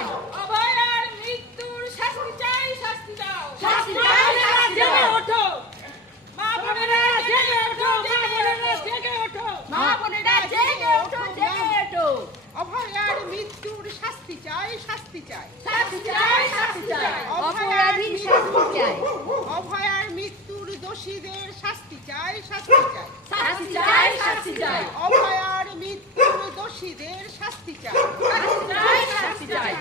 চাই। অভয়ার মৃত্যুর শাস্তি চাই, শাস্তি দাও। শাস্তি চাই, শাস্তি দাও। জেগে ওঠো, মা বোনেরা জেগে ওঠো, মা বোনেরা জেগে ওঠো। মা বোনেরা জেগে ওঠো, জেগে ওঠো। অভয়ার মৃত্যুর শাস্তি চাই, শাস্তি চাই। শাস্তি চাই, শাস্তি চাই। অপরাধীর শাস্তি চাই। অভয়ার মৃত্যুর দোষীদের শাস্তি চাই, শাস্তি চাই। শাস্তি চাই, শাস্তি চাই। অভয়ার মৃত্যুর দোষীদের শাস্তি চাই। শাস্তি চাই, শাস্তি চাই।